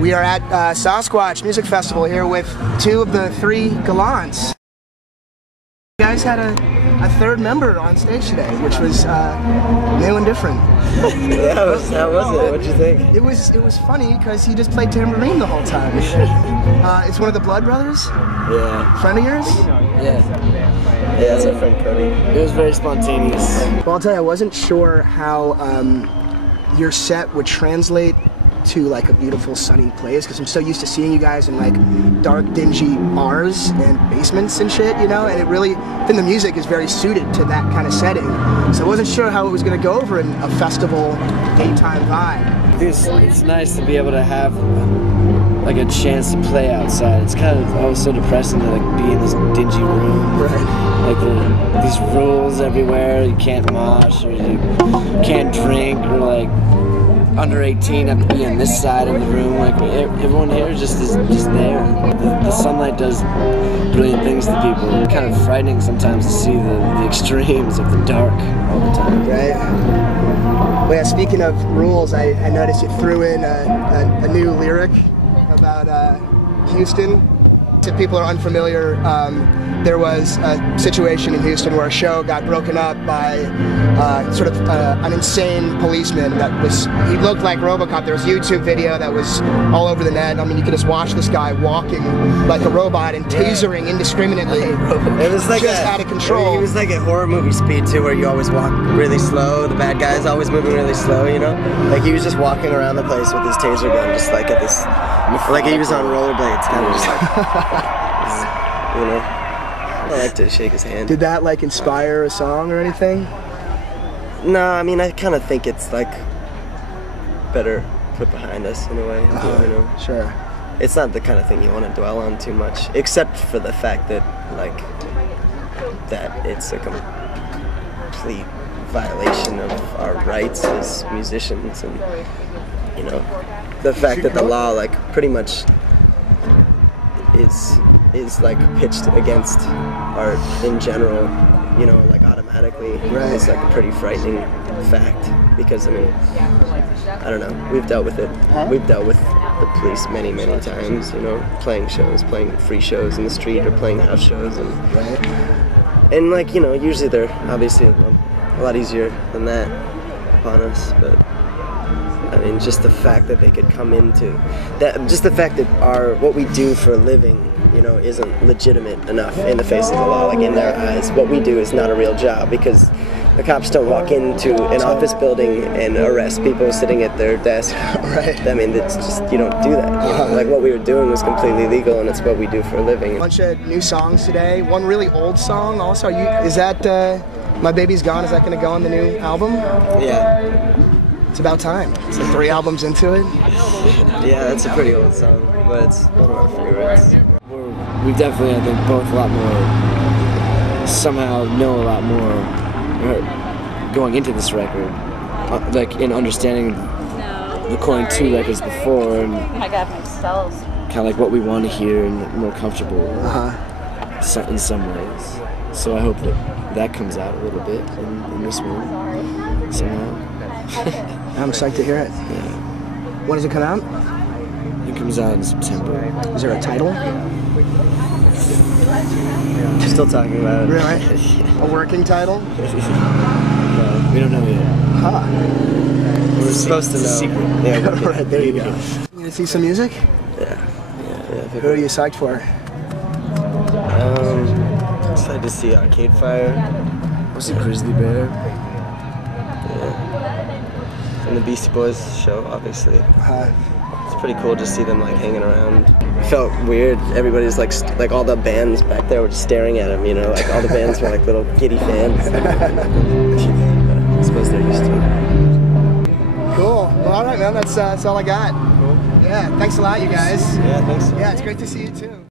We are at Sasquatch Music Festival here with 2 of the 3 Gallants. You guys had a third member on stage today, which was new and different. Yeah, how was it? What'd you think? It was funny because he just played tambourine the whole time. It's one of the Blood Brothers. Yeah. Friend of yours? Yeah. Yeah, that's our friend Cody. It was very spontaneous. Well, I'll tell you, I wasn't sure how your set would translate to like a beautiful sunny place, because I'm so used to seeing you guys in like dark, dingy bars and basements and shit, you know, and it really, then the music is very suited to that kind of setting. So I wasn't sure how it was going to go over in a festival daytime vibe. It's nice to be able to have like a chance to play outside. It's kind of always so depressing to like be in this dingy room. Right. Like these rules everywhere. You can't mosh, or you can't drink, or like under 18 have to be on this side of the room. Like everyone here just is just there. The sunlight does brilliant things to people. It's kind of frightening sometimes to see the extremes of the dark all the time. Right. Well, yeah, speaking of rules, I noticed you threw in a new lyric about Houston. If people are unfamiliar, there was a situation in Houston where a show got broken up by sort of an insane policeman that he looked like RoboCop. There was a YouTube video that was all over the net. I mean, you could just watch this guy walking like a robot and tasering indiscriminately. It was like just out of control. He was like at horror movie speed too, where you always walk really slow. The bad guy's always moving really slow, you know? Like he was just walking around the place with his taser gun, just like at this, like he was on rollerblades, kind of just like, you know? I like to shake his hand. Did that like inspire a song or anything? No, I mean, I kind of think it's like better put behind us in a way, you know? Sure. It's not the kind of thing you want to dwell on too much, except for the fact that, like, that it's a complete violation of our rights as musicians, and, you know, the fact that the law, like, pretty much is like pitched against art in general, you know, like automatically. Right. It's like a pretty frightening fact, because I mean, I don't know, we've dealt with it. We've dealt with the police many times, you know, playing shows, playing free shows in the street or playing house shows, and like, you know, usually they're obviously a lot easier than that upon us, but I mean, just the fact that they could come into that, just the fact that what we do for a living, you know, isn't legitimate enough in the face of the law. Like in their eyes, what we do is not a real job, because the cops don't walk into an office building and arrest people sitting at their desk. Right. I mean, it's just, you don't do that. You know? Like what we were doing was completely legal, and it's what we do for a living. A bunch of new songs today. One really old song also. Is that My Baby's Gone? Is that going to go on the new album? Yeah. It's about time. It's like 3 albums into it. Yeah, that's a pretty old song, but it's one of our favorites. We definitely, I think, both a lot more, somehow know a lot more going into this record, like in understanding recording 2 records before, and kind of like what we want to hear and more comfortable in some ways. So I hope that comes out a little bit in this one somehow. I'm psyched to hear it. Yeah. When does it come out? It comes out in September. Is there a title? We're still talking about it. Really? A working title? No, we don't know yet. Huh. We're supposed to know. Secret. Yeah, Right, there you go. You gonna see some music? Yeah. Who are you psyched for? Excited to see Arcade Fire. We'll see Grizzly Bear. Yeah. And the Beastie Boys show, obviously. It's pretty cool to see them like hanging around. It felt weird. Everybody's like all the bands back there were just staring at him, you know, like all the bands were like little giddy fans. I suppose they're used to it. Cool. Well, all right, man. That's all I got. Cool. Yeah. Thanks a lot, you guys. Yeah, thanks. Yeah, it's great to see you too.